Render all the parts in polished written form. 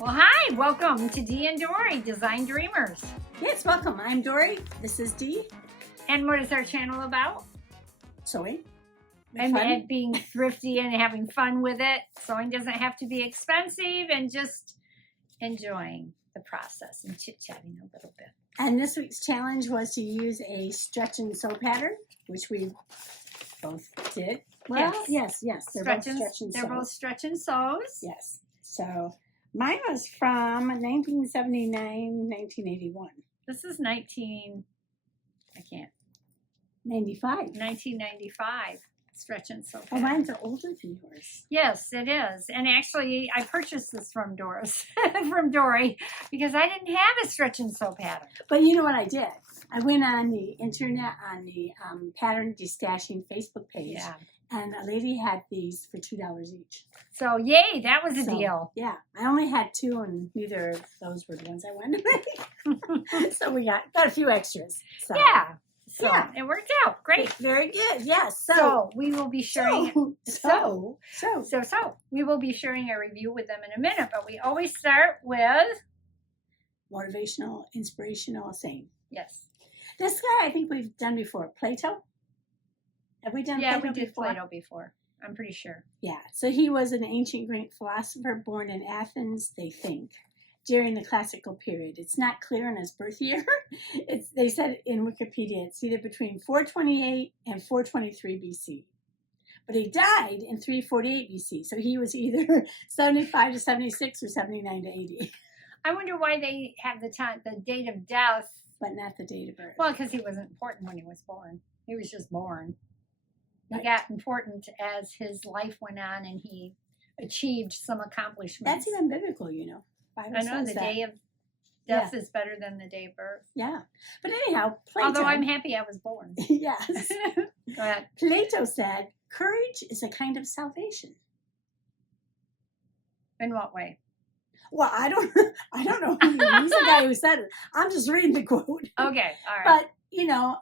Well, hi, welcome to Dee and Dory, Design Dreamers. Yes, welcome. I'm Dory. This is Dee. And what is our channel about? Sewing. And being thrifty and having fun with it. Sewing doesn't have to be expensive, and just enjoying the process and chit-chatting a little bit. And this week's challenge was to use a stretch and sew pattern, which we both did. Well, yes. They're both stretch and sews. They're both stretch and sews. Yes. So mine was from 1979, 1981. This is 1995. Stretch and sew pattern. Oh, mine's are older than yours. Yes, it is. And actually, I purchased this from Dory, because I didn't have a stretch and sew pattern. But you know what I did? I went on the internet on the Pattern Destashing Facebook page. Yeah. And a lady had these for $2 each. So, yay, that was a deal. Yeah, I only had two, and neither of those were the ones I wanted to make. So we got a few extras. So. Yeah. So it worked out. Great. Very good. Yes. Yeah, so we will be sharing. So we will be sharing a review with them in a minute, but we always start with motivational, inspirational, saying. Yes. This guy I think we've done before. Plato. Have we done Plato before? Yeah, we did Plato before. I'm pretty sure. Yeah. So he was an ancient Greek philosopher born in Athens, they think, during the classical period. It's not clear in his birth year. They said in Wikipedia it's either between 428 and 423 BC. But he died in 348 BC. So he was either 75 to 76 or 79 to 80. I wonder why they have the date of death. But not the date of birth. Well, because he wasn't important when he was born. He was just born. Right. He got important as his life went on and he achieved some accomplishments. That's even biblical, you know. Bible I know the that. day of death is better than the day of birth. Yeah. But anyhow, Plato. Although I'm happy I was born. Yes. Go ahead. Plato said, courage is a kind of salvation. In what way? Well, I don't know. He's the guy who said it. I'm just reading the quote. Okay. All right. But, you know,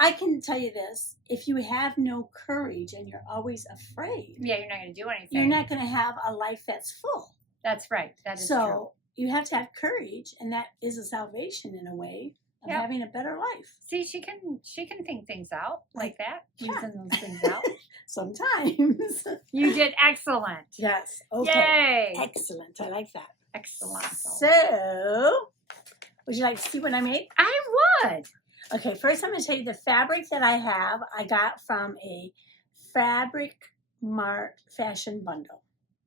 I can tell you this. If you have no courage and you're always afraid. Yeah, you're not going to do anything. You're not going to have a life that's full. That's right. That is true. So you have to have courage, and that is a salvation in a way of having a better life. See, she can think things out like that, reason those things out. Sometimes. You did excellent. Yes. Okay. Yay. Excellent. I like that. Excellent. So, would you like to see what I made? I would. Okay, first I'm going to tell you the fabric that I have. I got from a Fabric Mart Fashion Bundle.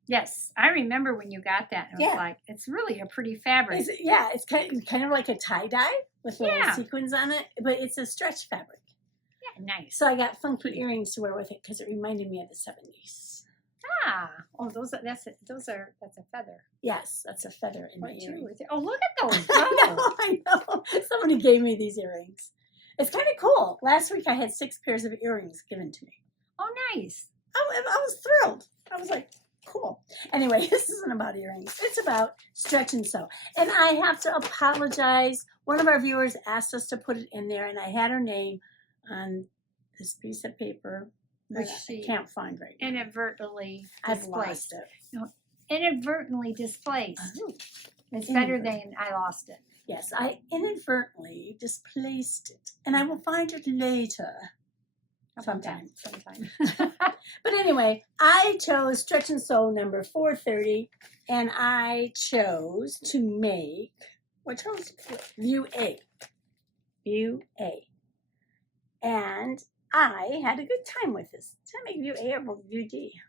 Yes, I remember when you got that. And I was like, it's really a pretty fabric. It's kind of like a tie-dye with little sequins on it, but it's a stretch fabric. Yeah, nice. So I got funky earrings to wear with it because it reminded me of the 70s. That's a feather. Yes, that's a feather in my earring. Oh, look at those. I know. Somebody gave me these earrings. It's kind of cool. Last week I had 6 pairs of earrings given to me. Oh, nice. I was thrilled. I was like, cool. Anyway, this isn't about earrings. It's about stretch and sew. And I have to apologize. One of our viewers asked us to put it in there, and I had her name on this piece of paper, which I can't find right now. Inadvertently I've displaced. lost it. No, inadvertently displaced. Oh. It's better than I lost it. Yes, I inadvertently displaced it, and I will find it later. Sometime. But anyway, I chose stretch and sew number 430, and I chose to make, View A. View A. And I had a good time with this. Did I make View A or View D?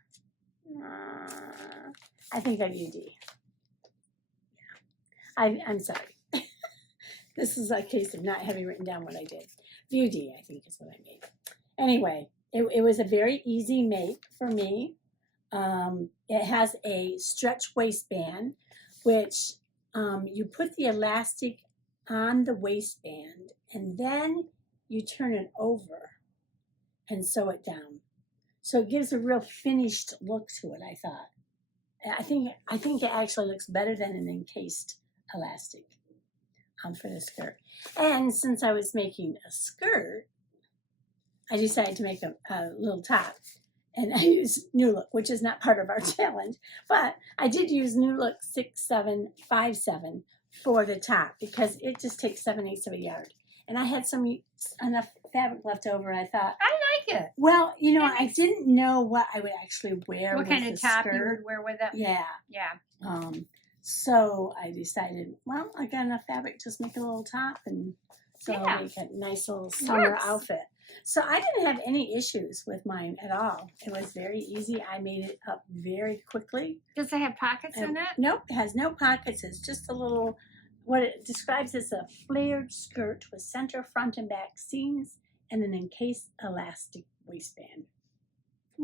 I think I View D. Yeah. I'm sorry. This is a case of not having written down what I did. View D, I think, is what I made. Anyway, it was a very easy make for me. It has a stretch waistband, which you put the elastic on the waistband, and then you turn it over and sew it down. So it gives a real finished look to it, I thought. I think it actually looks better than an encased elastic for the skirt. And since I was making a skirt, I decided to make a little top. And I used New Look, which is not part of our challenge, but I did use New Look 6757 for the top because it just takes 7/8 of a yard. And I had enough fabric left over. I thought, I like it. well, you know, It I makes- didn't know what I would actually wear. What with kind the of top you skirt. would wear with it? Yeah. Yeah. So I decided, well, I got enough fabric, just make a little top, and so Yeah. I'll make a nice little summer Works. outfit. So I didn't have any issues with mine at all. It was very easy. I made it up very quickly. Does it have pockets in it? Nope, it has no pockets. It's just a little, what it describes as a flared skirt with center, front, and back seams and an encased elastic waistband.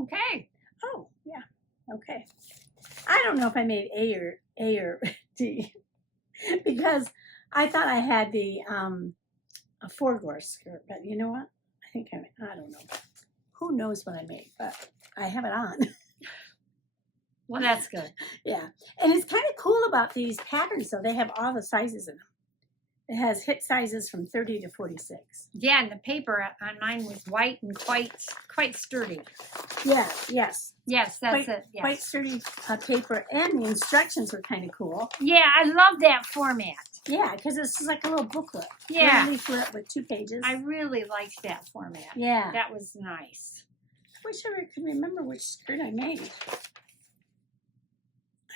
Okay. Oh, yeah. Okay. I don't know if I made A or D because I thought I had the a Gored skirt, but you know what? I don't know. Who knows what I made, but I have it on. Well, that's good. Yeah. And it's kind of cool about these patterns, though. They have all the sizes in them. It has hip sizes from 30 to 46. Yeah, and the paper on mine was white and quite sturdy. Yeah, yes. Yes, that's Quite- it. Yes. Quite sturdy paper, and the instructions were kind of cool. Yeah, I love that format. Yeah, because it's just like a little booklet. Yeah. Little leaflet with 2 pages. I really liked that format. Yeah. That was nice. I wish I could remember which skirt I made.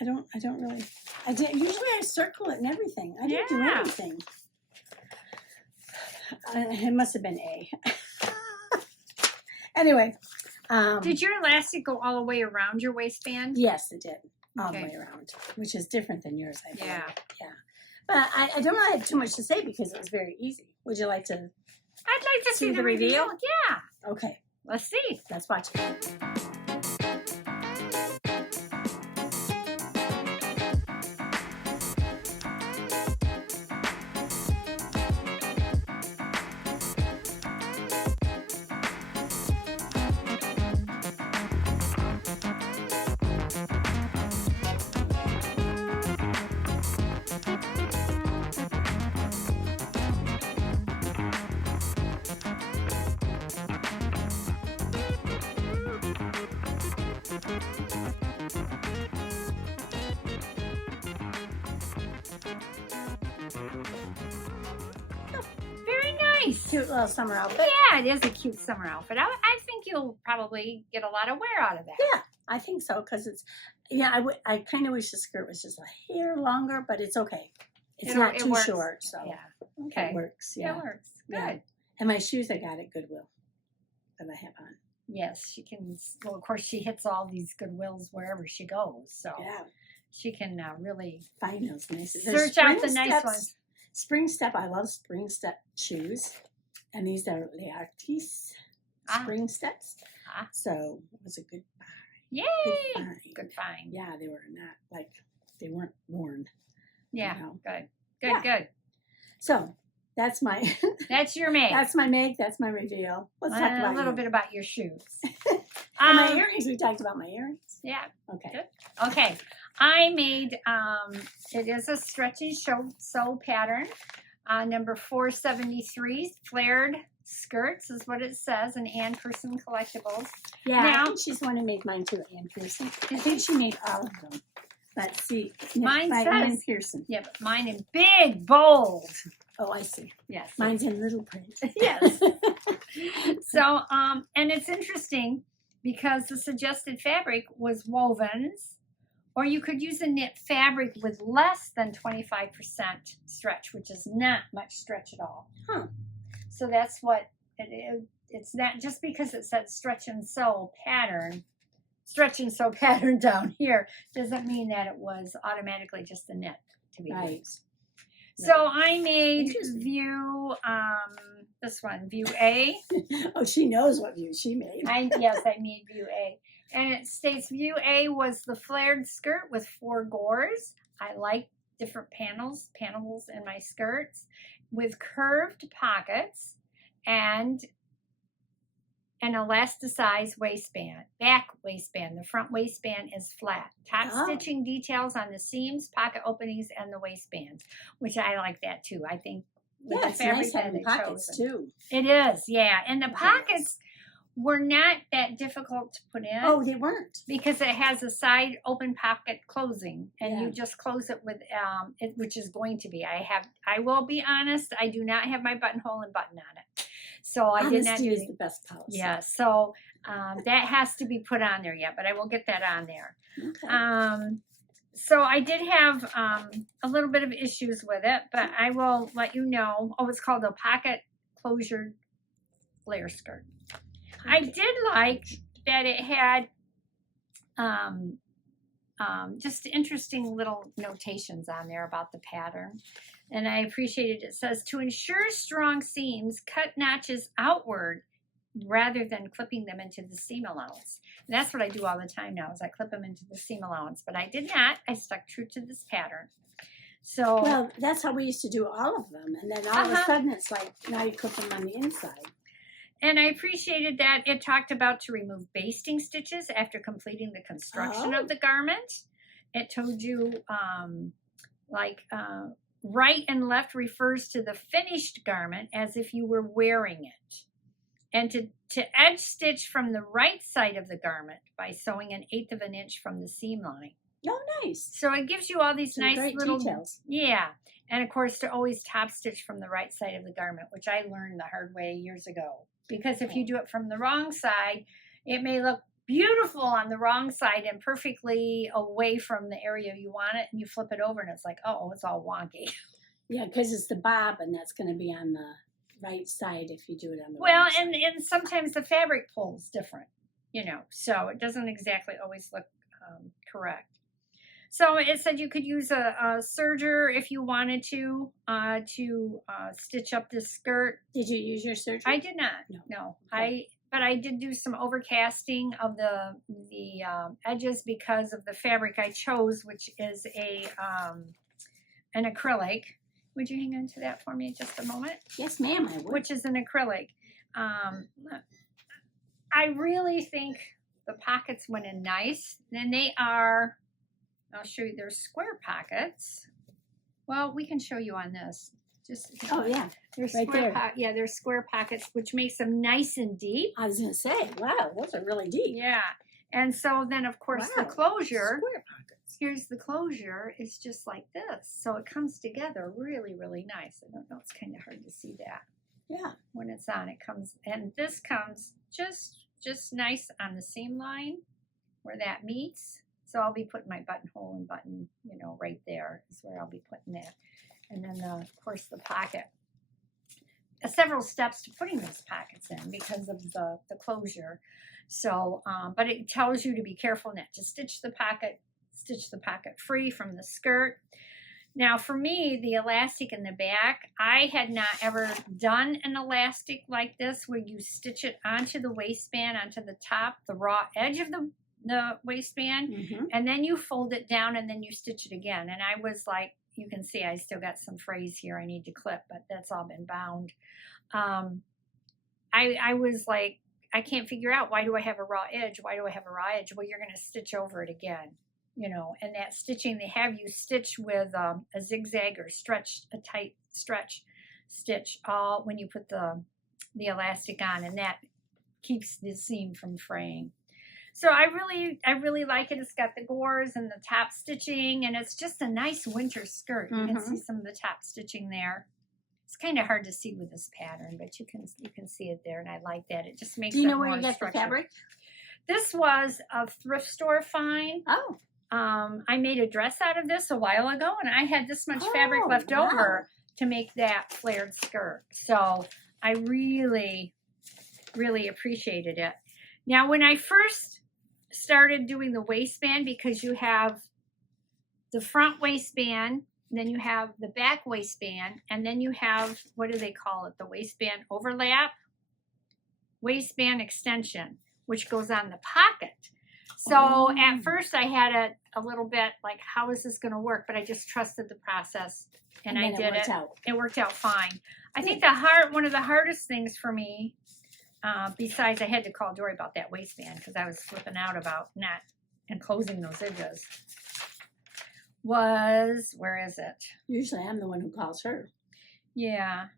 I don't really. I did. Usually I circle it and everything. I didn't do Yeah. anything. It must have been A. Anyway. Did your elastic go all the way around your waistband? Yes, it did. All the Okay. way around, which is different than yours, I believe. Yeah. Yeah. But I don't really have too much to say because it was very easy. Would you like to? I'd like to see See the the reveal? reveal. Yeah. Okay, Let's see. let's watch it. Very nice. Cute little summer outfit. Yeah, it is a cute summer outfit. I think you'll probably get a lot of wear out of that. Yeah, I think so because it's. Yeah, I kind of wish the skirt was just a hair longer, but it's okay. It's not too works. short, so Yeah. Okay. it works. Yeah, Yeah. it works. Good. Yeah. And my shoes I got at Goodwill that I have on. Yes, she can. Well, of course, she hits all these Goodwills wherever she goes, so Yeah, she can really find those nice. search out the nice ones. Spring Step. I love Spring Step shoes, and these are the Artis Ah. Spring Steps. Ah. So it was a good Yay! find. Good find. Yeah, they were not like they weren't worn. Yeah. know. Good. Good. Yeah. Good. So that's my That's your make. that's my make. That's my reveal. Let's talk about a little you. bit about your shoes. And my earrings. We talked about my earrings. Yeah. Okay. Good. Okay. I made. It is a stretch and sew pattern. Number 473, flared skirts is what it says, and Ann Person Collectibles. Yeah, I Now- think she's the one who made mine too, Ann Pearson. I think she made all of them. Let's see. Mine by says- Ann Pearson. Yeah, but mine in big bold. Oh, I see. Yes. Mine's in little print. Yes. So, and it's interesting because the suggested fabric was wovens, or you could use a knit fabric with less than 25% stretch, which is not much stretch at all. Huh. So that's what it is. It's not just because it said stretch and sew pattern down here doesn't mean that it was automatically just a knit to be Right. used. So I made Interesting. view, this one, view A. Oh, she knows what view she made. Yes, I made view A. And it states view A was the flared skirt with 4 gores. I like different panels in my skirts with curved pockets and an elasticized waistband, back waistband. The front waistband is flat. Top Oh. stitching details on the seams, pocket openings, and the waistbands, which I like that too. I think with Yeah, the it's fabric nice that having they pockets chosen. too. It is, yeah. And the Yes. pockets were not that difficult to put in. Oh, they weren't. Because it has a side open pocket closing, and Yeah. you just close it with which is going to be. I will be honest, I do not have my buttonhole and button on it, so I did not Honesty do is the best policy. Yeah, so that has to be put on there yet, but I will get that on there. Okay. So I did have a little bit of issues with it, but I will let you know. Oh, it's called a pocket closure flare skirt. I did like that it had just interesting little notations on there about the pattern. And I appreciated it. It says, to ensure strong seams, cut notches outward rather than clipping them into the seam allowance. And that's what I do all the time now, is I clip them into the seam allowance. But I did not. I stuck true to this pattern. So well, that's how we used to do all of them. And then all of a sudden it's like, now you clip them on the inside. And I appreciated that it talked about to remove basting stitches after completing the construction of the garment. It told you right and left refers to the finished garment as if you were wearing it. And to edge stitch from the right side of the garment by sewing 1/8 of an inch from the seam line. Oh, nice. So it gives you all these Some nice great little details. Yeah. And of course, to always top stitch from the right side of the garment, which I learned the hard way years ago. Because if you do it from the wrong side, it may look beautiful on the wrong side and perfectly away from the area you want it, and you flip it over and it's like, oh, it's all wonky. Yeah, because it's the bob, and that's going to be on the right side if you do it on the Well, wrong side. and sometimes the fabric pull's different, so it doesn't exactly always look correct. So it said you could use a serger if you wanted to stitch up this skirt. Did you use your serger? I did not. No. Okay. But I did do some overcasting of the edges because of the fabric I chose, which is an acrylic. Would you hang on to that for me just a moment? Yes, ma'am, I would. Which is an acrylic. I really think the pockets went in nice. Then they are, I'll show you, they're square pockets. Well, we can show you on this. Oh, yeah. They're right square there. they're square pockets, which makes them nice and deep. I was going to say, wow, those are really deep. Yeah. And so then, of course, the Wow. closure, Square pockets. here's the closure, is just like this. So it comes together really, really nice. I don't know, it's kind of hard to see that. Yeah. When it's on, it comes, and this comes just nice on the seam line where that meets. So I'll be putting my buttonhole and button, right there is where I'll be putting that. And then, of course, the pocket. Several steps to putting those pockets in because of the closure. So, but it tells you to be careful not to stitch the pocket free from the skirt. Now, for me, the elastic in the back, I had not ever done an elastic like this where you stitch it onto the waistband, onto the top, the raw edge of the waistband, and then you fold it down and then you stitch it again. And I was like, you can see I still got some frays here I need to clip, but that's all been bound. I was like, I can't figure out, why do I have a raw edge? Why do I have a raw edge? Well, you're going to stitch over it again. And that stitching, they have you stitch with a zigzag or a tight stretch stitch all when you put the elastic on, and that keeps the seam from fraying. So I really like it. It's got the gores and the top stitching, and it's just a nice winter skirt. You can see some of the top stitching there. It's kind of hard to see with this pattern, but you can see it there, and I like that. It just makes it more structured. Do you know where you got the fabric? This was a thrift store find. Oh. I made a dress out of this a while ago, and I had this much fabric left over to make that flared skirt. So I really, really appreciated it. Now, when I first started doing the waistband, because you have the front waistband, then you have the back waistband, and then you have, what do they call it? The waistband overlap, waistband extension, which goes on the pocket. So at first I had it a little bit like, how is this going to work? But I just trusted the process, and I did it. It worked out fine. I think one of the hardest things for me, besides I had to call Dory about that waistband because I was flipping out about not enclosing those edges, was, where is it? Usually I'm the one who calls her. Yeah.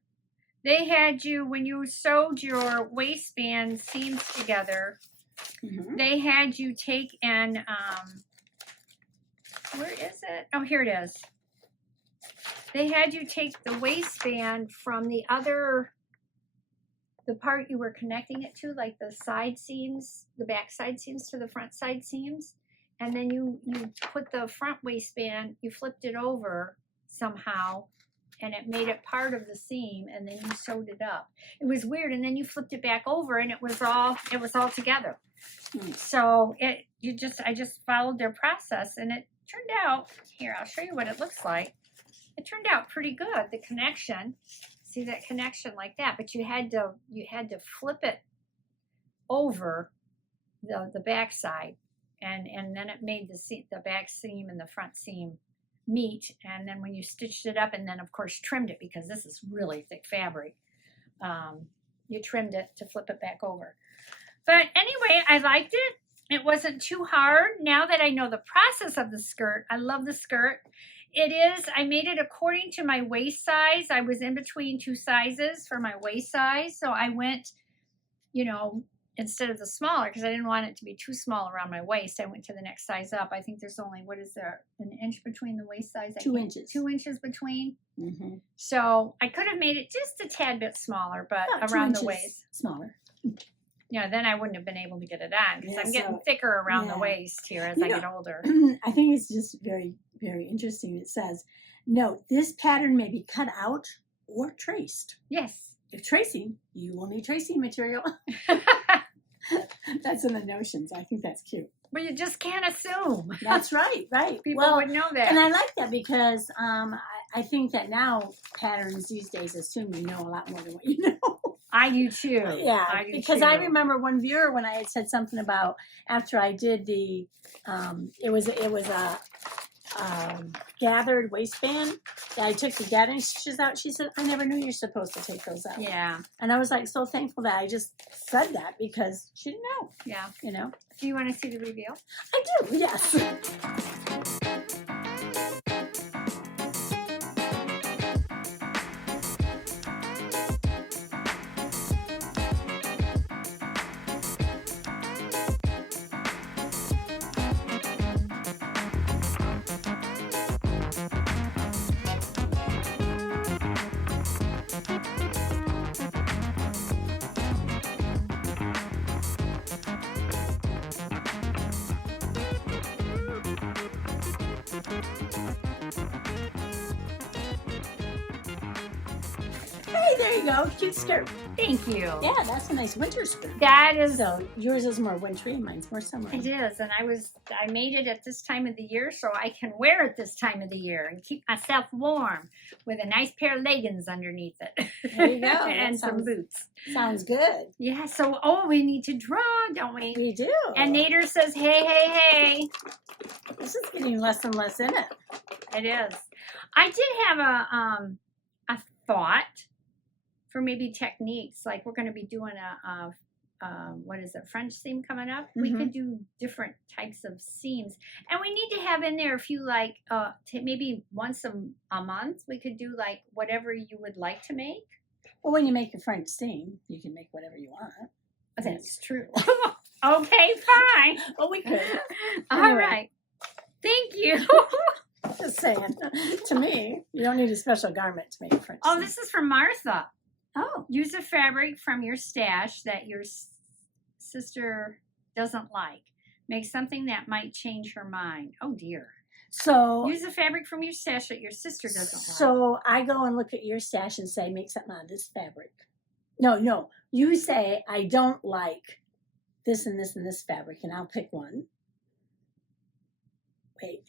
they had you, when you sewed your waistband seams together, they had you take and, where is it? Oh, here it is. They had you take the waistband from the part you were connecting it to, like the side seams, the back side seams to the front side seams. And then you put the front waistband, you flipped it over somehow, and it made it part of the seam, and then you sewed it up. It was weird, and then you flipped it back over, and it was all together. So I just followed their process, and it turned out, here, I'll show you what it looks like. It turned out pretty good, the connection. See that connection like that, but you had to flip it over the back side, and then it made the back seam and the front seam meet. And then when you stitched it up, and then of course trimmed it, because this is really thick fabric, you trimmed it to flip it back over. But anyway, I liked it. It wasn't too hard. Now that I know the process of the skirt, I love the skirt. I made it according to my waist size. I was in between two sizes for my waist size. So I went, instead of the smaller, because I didn't want it to be too small around my waist, I went to the next size up. I think there's only, what is there, an inch between the waist size? 2 inches. 2 inches between. So I could have made it just a tad bit smaller, but around the waist. Smaller. Then I wouldn't have been able to get it on, because I'm getting thicker around the waist here as I get older. I think it's just very, very interesting. It says, note, this pattern may be cut out or traced. If tracing, you will need tracing material. That's in the notions. I think that's cute. But you just can't assume. That's right. People would know that. And I like that, because I think that now patterns these days assume you know a lot more than what you know. I do too. Yeah, I remember one viewer when I had said something about, after I did the, it was a gathered waistband. I took the gathering stitches out. She said, I never knew you're supposed to take those out. Yeah. And I was like so thankful that I just said that, because she didn't know. Yeah. Do you want to see the reveal? I do, yes. Hey, there you go. Cute skirt. Thank you. Yeah, that's a nice winter skirt. That is. So yours is more wintry and mine's more summer. It is, and I made it at this time of the year so I can wear it this time of the year and keep myself warm with a nice pair of leggings underneath it. There you go. And some boots. Sounds good. Yeah, so, we need to draw, don't we? We do. And Nader says, hey. This is getting less and less in it. It is. I did have a thought for maybe techniques, like we're going to be doing French seam coming up. We could do different types of seams, and we need to have in there, if you like, maybe once a month, we could do like whatever you would like to make. Well, when you make a French seam, you can make whatever you want. That's true. Okay, fine. Well, we could. All right. Thank you. Just saying. To me, you don't need a special garment to make a French seam. This is from Martha. Oh. Use a fabric from your stash that your sister doesn't like. Make something that might change her mind. Oh, dear. So use a fabric from your stash that your sister doesn't like. So I go and look at your stash and say, make something out of this fabric. No. You say, I don't like this and this and this fabric, and I'll pick one. Wait.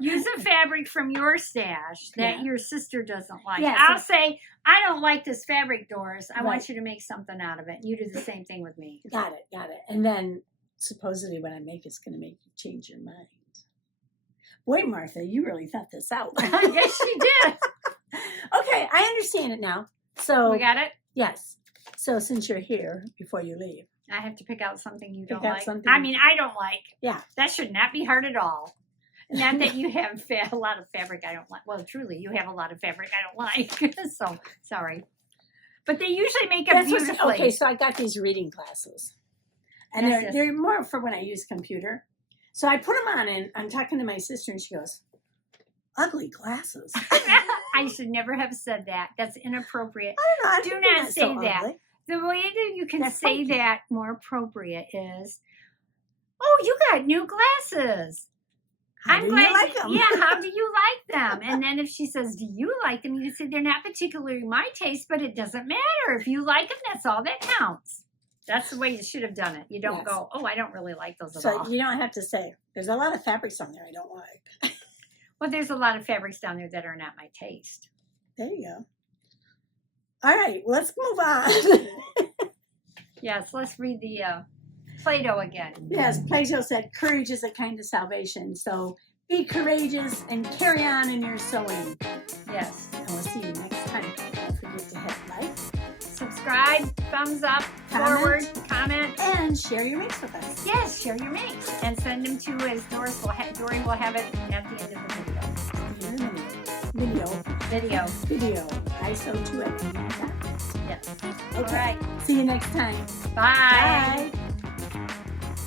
Use a fabric from your stash that your sister doesn't like. Yeah, I'll say, I don't like this fabric, Doris. I want you to make something out of it. You do the same thing with me. Got it. And then supposedly what I make is going to make you change your mind. Boy, Martha, you really thought this out. Yes, she did. Okay, I understand it now. So we got it? Yes. So since you're here, before you leave, I have to pick out something you don't like. Something. I mean, I don't like. Yeah. That should not be hard at all. Not that you have a lot of fabric I don't like. Well, truly, you have a lot of fabric I don't like. So, sorry. But they usually make it That's what's- beautifully. okay, so I got these reading glasses. And Yes, they're, they're more for when I use computer. So I put them on and I'm talking to my sister and she goes, ugly glasses. I should never have said that. That's inappropriate. I Do don't know. I not think they're say so that. ugly. The way that you can They're say funky. that more appropriate is, oh, you got new glasses. How do you like 'em? Yeah, how do you like them? And then if she says, do you like them? You can say, they're not particularly my taste, but it doesn't matter. If you like them, that's all that counts. That's the way you should have done it. You don't Yes. go, oh, I don't really like those at So all. you don't have to say, there's a lot of fabrics on there I don't like. Well, there's a lot of fabrics down there that are not my taste. There you go. All right, let's move on. Yes, let's read the Play-Doh again. Yes, Plato said, courage is a kind of salvation. So be courageous and carry on in your sewing. Yes. And we'll see you next time. Don't forget to hit like, Subscribe, thumbs up, Comment. forward, comment. and share your makes with us. Yes, share your makes and send them to us. Dory will have it at the end of the video. Video. I sew to it. Yes. Okay. All right. See you next time. Bye. Bye.